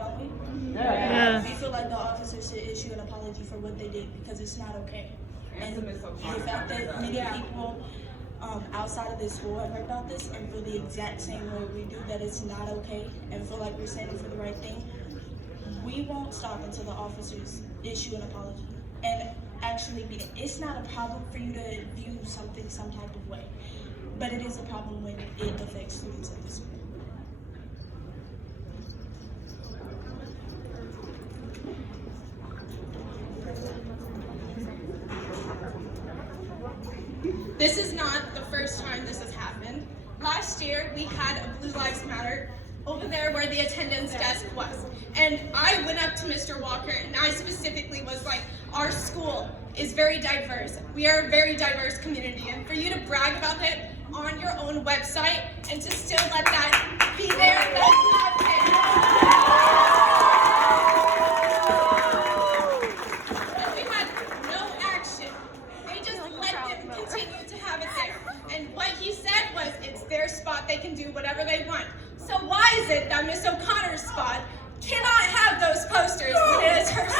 don't we? Yes. We feel like the officers should issue an apology for what they did because it's not okay. And the fact that many people outside of this school have heard about this and feel the exact same way we do, that it's not okay, and feel like we're standing for the right thing, we won't stop until the officers issue an apology and actually be it. It's not a problem for you to view something some type of way, but it is a problem when it affects students at the school. This is not the first time this has happened. Last year, we had a Blue Lives Matter over there where the attendance desk was. And I went up to Mr. Walker and I specifically was like, our school is very diverse. We are a very diverse community. And for you to brag about that on your own website and to still let that be there, that's not fair. And we had no action. They just let them continue to have it there. And what he said was, it's their spot, they can do whatever they want. So why is it that Miss O'Connor's spot cannot have those posters when it is her spot?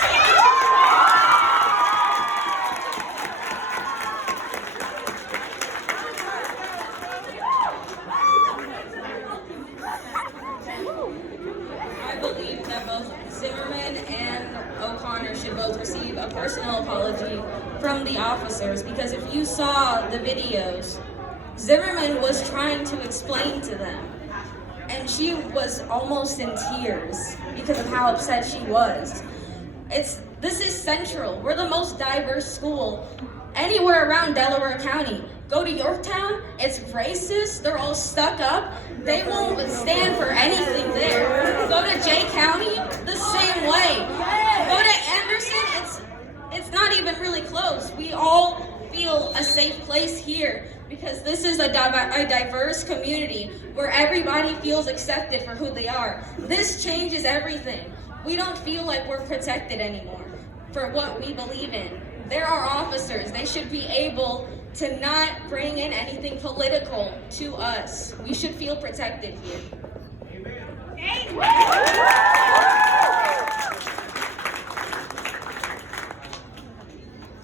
I believe that both Zimmerman and O'Connor should both receive a personal apology from the officers, because if you saw the videos, Zimmerman was trying to explain to them, and she was almost in tears because of how upset she was. This is Central. We're the most diverse school anywhere around Delaware County. Go to Yorktown, it's racist, they're all stuck up, they won't stand for anything there. Go to Jay County, the same way. Go to Anderson, it's not even really close. We all feel a safe place here because this is a diverse community where everybody feels accepted for who they are. This changes everything. We don't feel like we're protected anymore for what we believe in. There are officers. They should be able to not bring in anything political to us. We should feel protected here.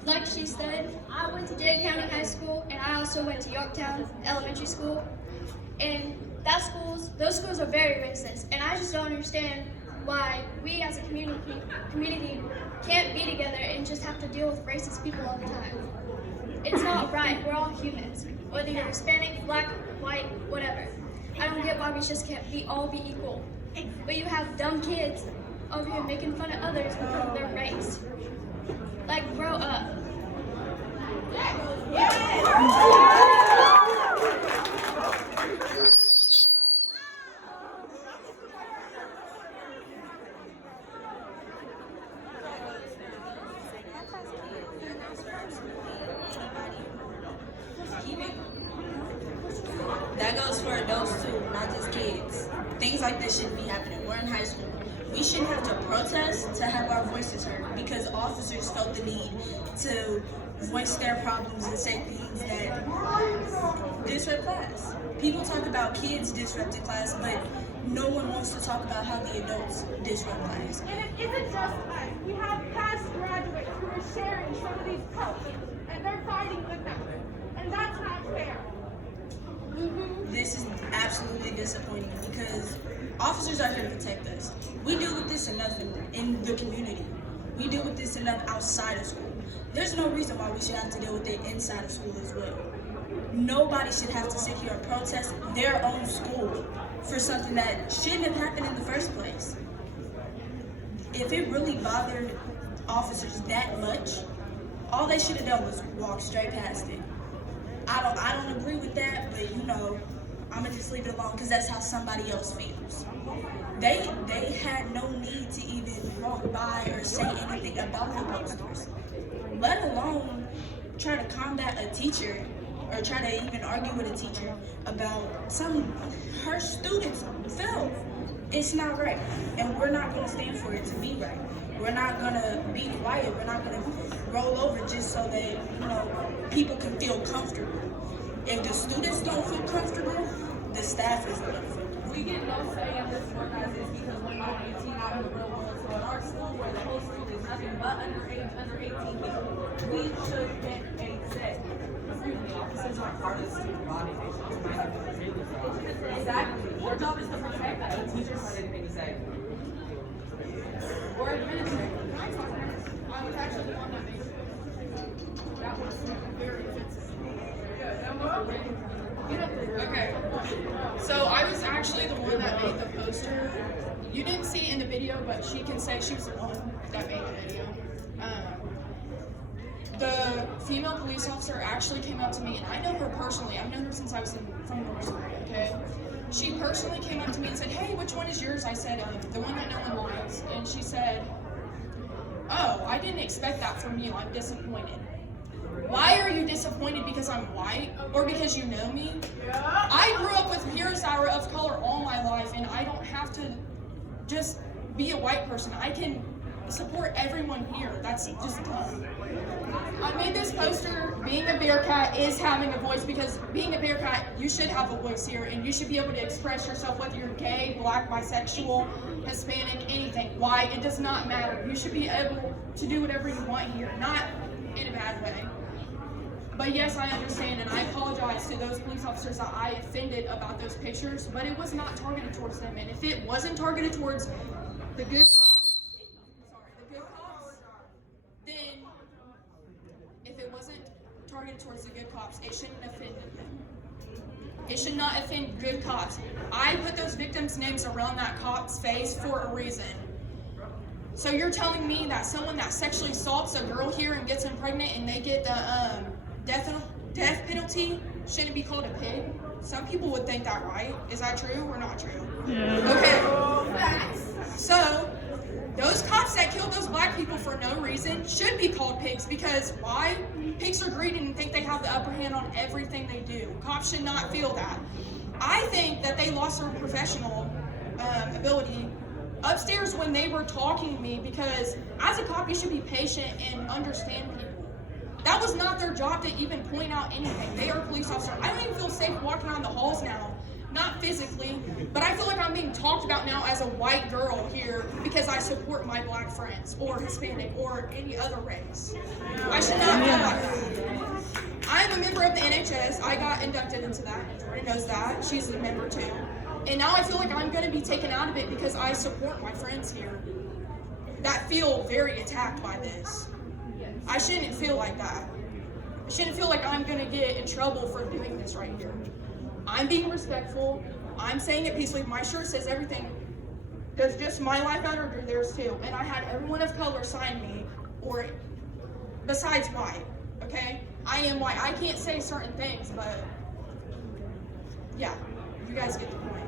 Like she said, I went to Jay County High School, and I also went to Yorktown Elementary School. And those schools are very racist, and I just don't understand why we as a community can't be together and just have to deal with racist people all the time. It's not right. We're all humans, whether you're Hispanic, black, white, whatever. I don't get why we just can't all be equal. But you have dumb kids over here making fun of others because of their race. Like, grow up. That goes for adults too, not just kids. Things like this shouldn't be happening. We're in high school. We shouldn't have to protest to have our voices heard because officers felt the need to voice their problems and say things that disrupt class. People talk about kids disrupting class, but no one wants to talk about how the adults disrupt class. And it isn't just us. We have past graduates who are sharing some of these posts, and they're fighting with them. And that's not fair. This is absolutely disappointing because officers are here to protect us. We deal with this enough in the community. We deal with this enough outside of school. There's no reason why we should have to deal with it inside of school as well. Nobody should have to sit here and protest their own school for something that shouldn't have happened in the first place. If it really bothered officers that much, all they should have done was walk straight past it. I don't agree with that, but you know, I'm gonna just leave it alone because that's how somebody else feels. They had no need to even walk by or say anything about the posters, let alone try to combat a teacher or try to even argue with a teacher about her students' filth. It's not right, and we're not gonna stand for it to be right. We're not gonna be quiet. We're not gonna roll over just so that people can feel comfortable. If the students don't feel comfortable, the staff isn't gonna feel comfortable. We get no say in this work as is because when I'm 18, I school where the whole school is nothing but underage, under 18 people. We should get a say. The officers aren't part of the student body. They should mind them. Exactly. Their job is to protect that. The teachers have anything to say. Or administrators. I was actually the one that made it. That was very offensive. Okay, so I was actually the one that made the poster. You didn't see it in the video, but she can say she was the one that made the video. The female police officer actually came up to me, and I know her personally. I've known her since I was from nursery, okay? She personally came up to me and said, "Hey, which one is yours?" I said, "The one that no one likes." And she said, "Oh, I didn't expect that from you. I'm disappointed." Why are you disappointed? Because I'm white? Or because you know me? I grew up with parents that were of color all my life, and I don't have to just be a white person. I can support everyone here. That's just dumb. I made this poster. Being a Bearcat is having a voice, because being a Bearcat, you should have a voice here, and you should be able to express yourself, whether you're gay, black, bisexual, Hispanic, anything, white. It does not matter. You should be able to do whatever you want here, not in a bad way. But yes, I understand, and I apologize to those police officers that I offended about those pictures, but it was not targeted towards them. And if it wasn't targeted towards the good cops, then if it wasn't targeted towards the good cops, it shouldn't offend them. It should not offend good cops. I put those victims' names around that cop's face for a reason. So you're telling me that someone that sexually assaults a girl here and gets them pregnant and they get the death penalty shouldn't be called a pig? Some people would think that, right? Is that true or not true? Yeah. Okay. So those cops that killed those black people for no reason should be called pigs, because why? Pigs are greedy and think they have the upper hand on everything they do. Cops should not feel that. I think that they lost their professional ability upstairs when they were talking to me, because as a cop, you should be patient and understand people. That was not their job to even point out anything. They are police officers. I don't even feel safe walking around the halls now. Not physically, but I feel like I'm being talked about now as a white girl here because I support my black friends, or Hispanic, or any other race. I should not feel like that. I'm a member of the NHS. I got inducted into that. Jordan knows that. She's a member too. And now I feel like I'm going to be taken out of it because I support my friends here that feel very attacked by this. I shouldn't feel like that. I shouldn't feel like I'm going to get in trouble for doing this right here. I'm being respectful. I'm saying it peacefully. My shirt says everything. Does just my life matter, or theirs too? And I had everyone of color sign me, or besides white, okay? I am white. I can't say certain things, but yeah, you guys get the point.